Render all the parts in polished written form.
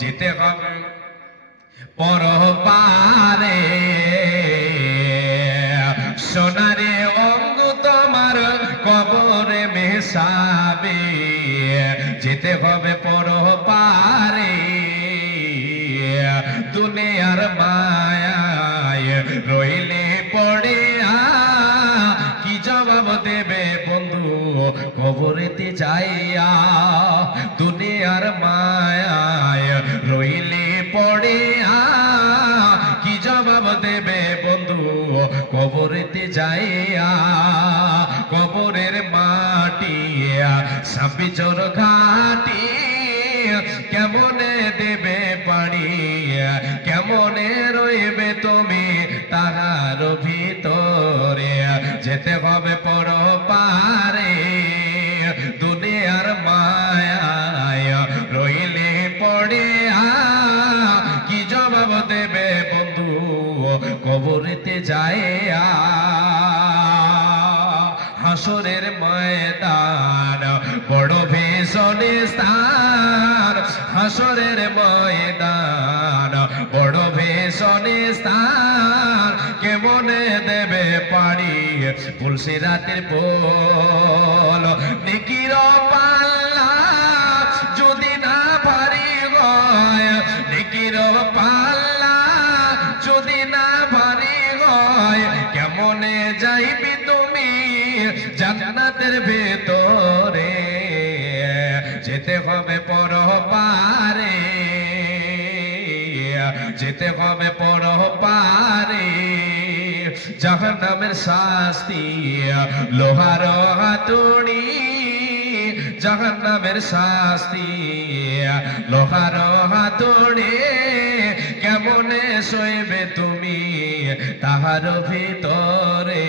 যেতে হবে পরপারে। সোনারে অঙ্গ তোমার কবরে মেশাবে, যেতে হবে পরপারে। দুনিয়ার মায়ায় রইলে পড়ে কি জবাব দেবে বন্ধু কবরেতে যাইয়া। দুনিয়ার মায়ায় রইলে পড়ে কি জবাব দেবে বন্ধু কবরেতে যাইয়া। কবরের মাটি সাবিচর ঘাটি কেমনে দেবে পানি, কেমনে রইবে তুমি তাহার ভিতরে। যেতে হবে পরপারে। দুনিয়ার মায়ায় রইলে পড়ে কি জবাব দেবে বন্ধু কবরেতে যাইয়া। হাসরের ময়দান বড় ভীষণে স্থান, হাসরের ময়দান বড় ভীষণে স্থান। কেমনে দেবে পানি তুলসিরাতের পোল, নেকির পাল্লা যদি না ভারী হয়, নেকির পাল্লা যদি না ভারী হয়, কেমনে যাইবি তুমি জান্নাতের ভেতরে। যেতে হবে পরপারে, যেতে হবে পরপারে। জাহান্নামের শাস্তি লোহার হাতুড়ি, জাহান্নামের শাস্তি লোহার হাতুড়ি। কেমনে সইবে তুমি তাহার ভিতরে।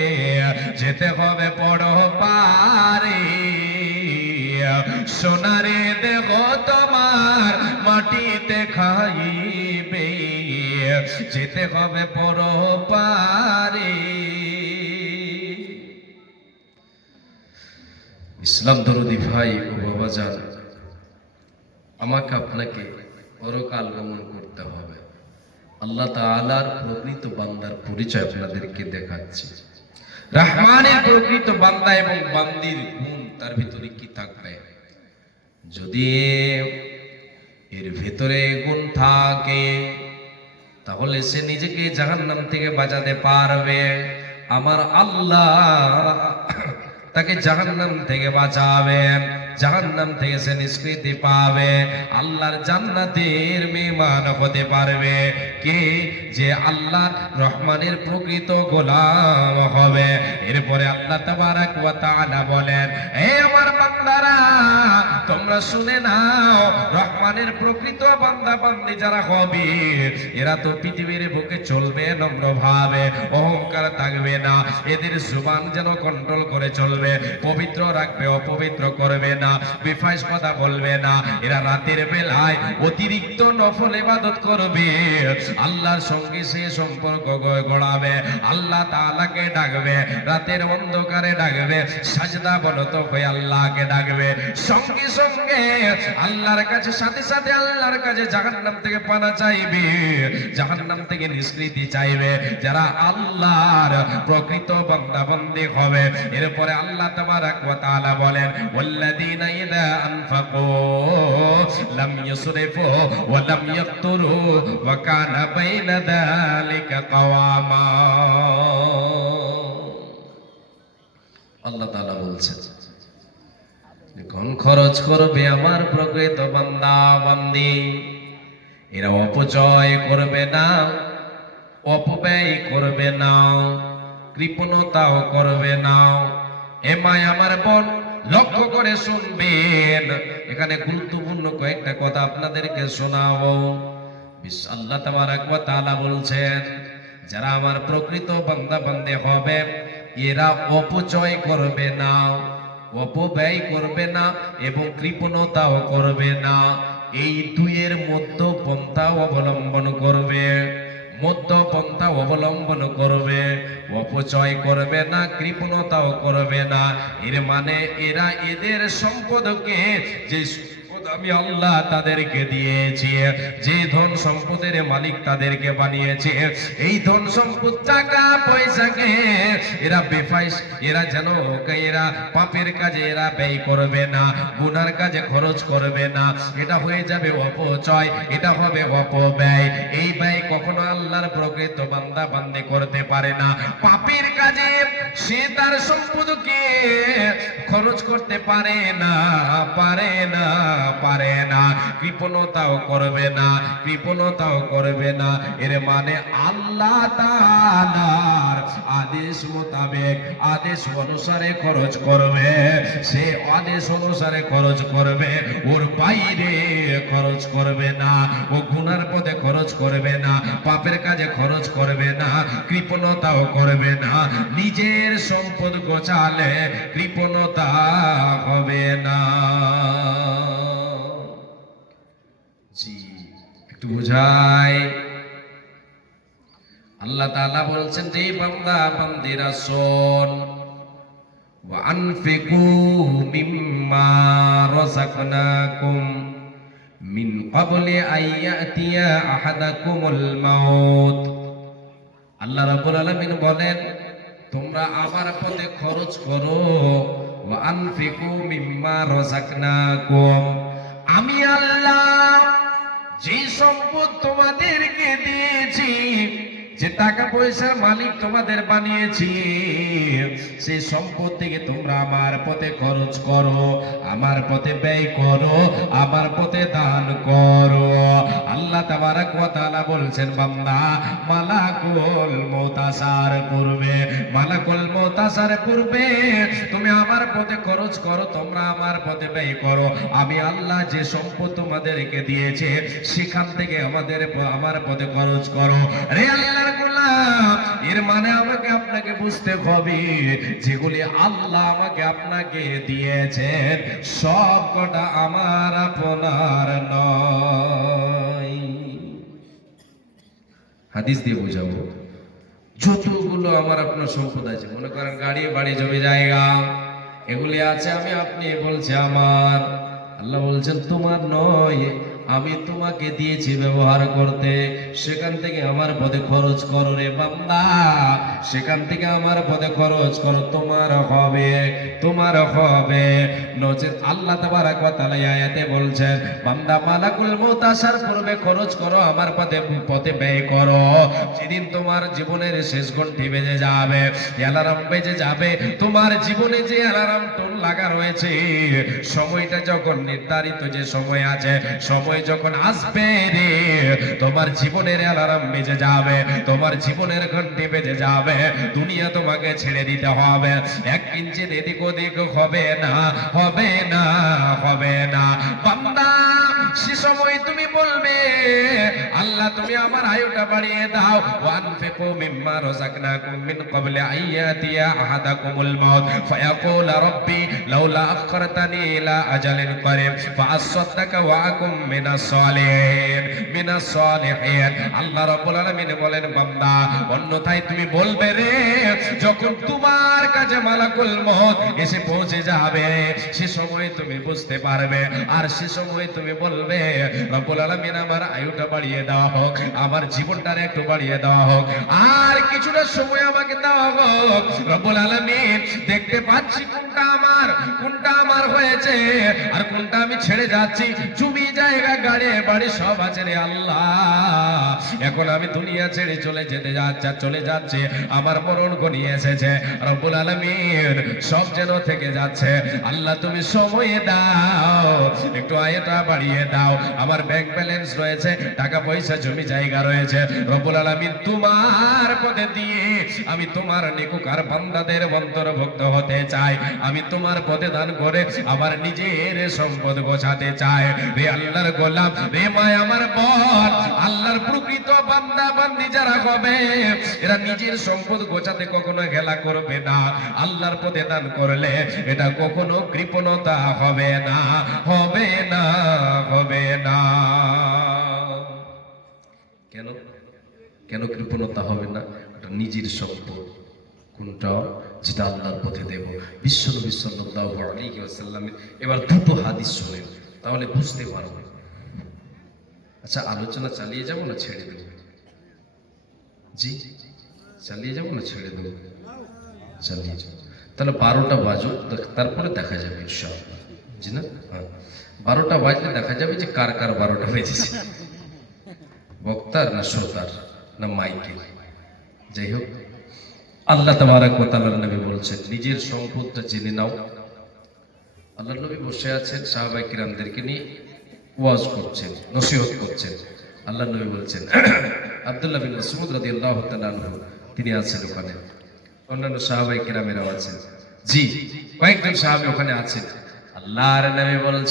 যেতে হবে পরপারে। সোনারে দেহ তোমার মাটিতে খাইবে, যেতে হবে পরপারে। ইসলাম দরদি ভাই ও বাবাজান, আমাকে আপনাকে পরকাল গমন করতে হবে। আল্লাহ তাআলার প্রকৃত বান্দার পরিচয় আপনাদেরকে দেখাচ্ছি। রহমানের প্রকৃত বান্দা এবং বান্দির গুণ তার ভিতরে কি থাকবে? যদি এর ভিতরে গুণ থাকে তাহলে সে নিজেকে জাহান্নাম থেকে বাঁচাতে পারবে। আমার আল্লাহ তাকে জাহান্নাম থেকে বাঁচাবেন, জাহান্নাম থেকে সে নিষ্কৃতি পাবে, আল্লাহর জান্নাতের মেহমান হতে পারবে। কে? যে আল্লাহ রহমানের প্রকৃত গোলাম হবে। এরপরে আল্লাহ তাবারাক ওয়া তাআলা বলেন, হে আমার বান্দারা তোমরা শুনে নাও, রহমানের প্রকৃত বান্দা বান্দি যারা হবে এরা তো পৃথিবীর বুকে চলবে নম্রভাবে, অহংকার থাকবে না, এদের জুবান যেন কন্ট্রোল করে চলবে, পবিত্র রাখবে, অপবিত্র করবে না, বেফাইস কথা বলবে না। এরা রাতের বেলায় অতিরিক্ত নফল ইবাদত করবে, আল্লাহর সঙ্গে সে সম্পর্ক গড়াবে, আল্লাহ তাআলাকে ডাকবে, রাতের অন্ধকারে ডাকবে, সাজদা বলত হয়ে আল্লাহকে ডাকবে, সঙ্গে সঙ্গে আল্লাহর কাছে, সাথে সাথে আল্লাহর কাছে জাহান্নাম থেকে পানা চাইবে, জাহান্নাম থেকে নিষ্কৃতি চাইবে। যারা আল্লাহর প্রকৃত বান্দা বান্দি হবে। এরপরে আল্লাহ তাবারাক ওয়া তাআলা বলেন, ওয়াল্লাযীনা ইযা আনফাকু লাম ইউসরিফু ওয়া লাম ইয়াকতুরু ওয়া কানা বাইনা যালিকা কাওয়ামা। আল্লাহ তাআলা বলছেন, যখন খরচ করবে আমার প্রকৃত বান্দা বান্দি, এরা অপচয় করবে না, অপব্যয় করবে না, কৃপণতাও করবে না। এ মায় আমার বোন লক্ষ্য করে শুনবেন, এখানে গুরুত্বপূর্ণ কয়েকটা কথা আপনাদেরকে শোনাবো। আল্লাহ তাবারাক ওয়া তাআলা বলছেন, যারা আমার প্রকৃত বান্দা বান্দী হবে এরা অপচয় করবে না, অপব্যয় করবে না এবং কৃপণতাও করবে না। এই দুইয়ের মধ্যপন্থা অবলম্বন করবে, মধ্যপন্থা অবলম্বন করবে, অপচয় করবে না, কৃপণতাও করবে না। এর মানে এরা এদের সম্পদকে, যে সম্পদ সম্পদ আমি আল্লাহ তাদেরকে দিয়েছি, যে ধন সম্পদের মালিক তাদেরকে বানিয়েছে, এই ধন সম্পদ টাকা পয়সাকে এরা বেফাইস, এরা যেন এরা পাপের কাজে এরা ব্যয় করবে না, গুনার কাজে খরচ করবে না। এটা হয়ে যাবে অপচয়, এটা হবে অপব্যয়। এই ব্যয় কখনো আল্লাহর প্রকৃত বান্দা বান্দি করতে পারে না। পাপের কাজে সে তার সম্পদকে খরচ করতে পারে না, পারে না, পারে না। কৃপণতাও করবে না, কৃপণতাও করবে না। এর মানে আল্লাহ তাআলার আদেশ মোতাবেক, আদেশ অনুসারে খরচ করবে। সে আদেশ অনুসারে খরচ করবে, ওর বাইরে খরচ করবে না। ও গুনার পথে খরচ করবে না, পাপের কাজে খরচ করবে না, কৃপণতাও করবে না। নিজের সম্পদ গোছালে কৃপণতা হবে না। জি, একটু বুঝাই। আল্লাহ তাআলা বলছেন যে বান্দা বান্দিরা শোন, ওয়া আনফিকু মিম্মা রাযাকনাকুম মিন ক্বাবলি আইয়াতিয়া আহাদাকুমুল মাউত। আল্লাহ রাব্বুল আলামিন বলেন, তোমরা আমার পথে খরচ করো। ওয়া আনফিকু মিম্মা রাযাকনাকুম, আমি আল্লাহ যে সম্পদ তোমাদেরকে দিয়েছি, যে টাকা পয়সার মালিক তোমাদের বানিয়েছি, সেই সম্পদ থেকে তোমরা আমার পথে খরচ করো, আমার পথে ব্যয় করো, আমার পথে দান করো। আল্লাহ তাবারক ওয়া তাআলা বলছেন, বান্দা মালাকুল মউত আসার পূর্বে, মালাকুল মউত আসার পূর্বে তুমি আমার পথে খরচ করো, তোমরা আমার পথে ব্যয় করো। আমি আল্লাহ যে সম্পদ তোমাদেরকে দিয়েছে সেখান থেকে আমার পথে খরচ করো। রে আল্লাহর গোলাম, এর মানে আমাকে আপনাকে বুঝতে হবে, যেগুলি আল্লাহ আমাকে আপনাকে দিয়েছেন সব কটা আমার আপনার নয়। হাদিস দিয়ে বুঝাবো, যতগুলো আমার আপনার সম্পদ আছে, মনে করেন গাড়ি বাড়ি জমি জায়গা এগুলি আছে, আমি আপনি বলছে আমার। আল্লাহ বলছেন তোমার নয়, আমি তোমাকে দিয়েছি ব্যবহার করতে, সেখান থেকে আমার পথে খরচ করো রে বান্দা, সেখান থেকে আমার পথে খরচ করো, তোমার হবে, তোমার হবে। নচেত আল্লাহ তাবারক ওয়া তাআলা আয়াতে বলছেন, বান্দা মালাকুল মউত আসার পূর্বে খরচ করো, আমার পথে ব্যয় করো। যেদিন তোমার জীবনের শেষ ঘন্টি বেজে যাবে, অ্যালার্ম বেজে যাবে, তোমার জীবনে যে অ্যালার্ম টোন লাগা রয়েছে, সময়টা যখন নির্ধারিত যে সময় আছে, সময় যখন আসবে রে, তোমার জীবনের অ্যালার্ম বেজে যাবে, তোমার জীবনের ঘন্টি বেজে যাবে, দুনিয়া তোমাকে ছেড়ে দিতে হবে। এক ইঞ্চি এদিক ওদিক হবে না, হবে না, হবে না। বান্দা সে সময় তুমি বলবে, আল্লাহ তুমি আমার আয়ুটা বাড়িয়ে দাও। ওয়ানফিকু মিম্মা রাযাকনাকুম মিন ক্বাবলি আইয়াতিয়া আহাদাকুমুল মাউত ফায়াকুল রাব্বি লাউলা আখখারতানি ইলা আজালিন করিব ফাআসাদদাকা ওয়া আকুম মিনাস সালিহিন, মিনাস সালিহিন। আল্লাহ রাব্বুল আলামিন বলেন, বান্দা অন্যথায় তুমি বলবে রে, যখন তোমার কাছে মালাকুল মউত এসে পৌঁছে যাবে, সে সময় তুমি বুঝতে পারবে, আর সে সময় তুমি বলবে, রব্বুল আলামিন আমার আয়ুটা বাড়িয়ে দেওয়া হোক, আমার জীবনটারে একটু বাড়িয়ে দেওয়া হোক, আর কিছুটা সময় আমাকে দেওয়া হোক। রব্বুল আলামিন দেখতে পাচ্ছি কোনটা আমার হয়েছে আর কোনটা আমি ছেড়ে যাচ্ছি। জমি জায়গা গাড়ি বাড়ি সব আছে রে আল্লাহ, এখন আমি দুনিয়া ছেড়ে চলে যাচ্ছে, আমার মরণ ঘনিয়ে এসেছে। রব্বুল আলামিন সব যেন থেকে যাচ্ছে, আল্লাহ তুমি সময় দাও, একটু আয়টা বাড়িয়ে দাও, আমার ব্যাংক ব্যালেন্স রয়েছে, টাকা পয়সা জমি জায়গা রয়েছে, রব্বুল আলামিন তোমার পথে দিয়ে আমি তোমার নেককার বান্দাদের অন্তর্ভুক্ত হতে চাই, আমি তোমার পথে দান করে আমার নিজের সম্পদ গোছাতে চাই। রে আল্লাহর গোলাম, রে মায় আমার বল, আল্লাহর প্রকৃত বান্দা বান্দি যারা হবে, এরা নিজের সম্পদ গোছাতে কখনো খেলা করবে না। আল্লাহর পথে দান করলে এটা কখনো কৃপণতা হবে না, হবে না, হবে না। কেন কেন কৃপণতা হবে না? এটা নিজের সম্পদ, কোনটা যেটা আল্লাহর পথে দেব। বিশ্বনবী সাল্লাল্লাহু আলাইহি ওয়াসাল্লাম এবার দুটো হাদিস শুনেন, তাহলে বুঝতে পারবে। আচ্ছা, আলোচনা চালিয়ে যাবো না ছেড়ে দেবো? জি, চালিয়ে যাবো না ছেড়ে দেবো? চালিয়ে যাবো। তাহলে 12টা বাজুক, তারপরে দেখা যাবে ইনশাআল্লাহ। জি না? হ্যাঁ, 12টা বাজলে দেখা যাবে যে কার কার 12টা বেজেছে, বক্তার না শ্রোতার না মাইকে। যাই হোক, আল্লাহ তাবারক ওয়া তাআলার নবী বলছেন নিজের সম্পদটা জেনে নাও। আল্লাহর নবী বসে আছেন, সাহাবায়ে কিরামদেরকে নিয়ে ওয়াজ করছেন, নসিহত করছেন। আল্লাহর নবী বলছেন, আব্দুল্লাহ বিন মাসউদ রাদিয়াল্লাহু তাআলা আনহু তিনি আছেন ওখানে, অন্যান্য সাহাবায়ে কিরামেরাও আছেন। জি, কয়েকজন সাহাবী ওখানে আছেন। আল্লাহর নবী বলছেন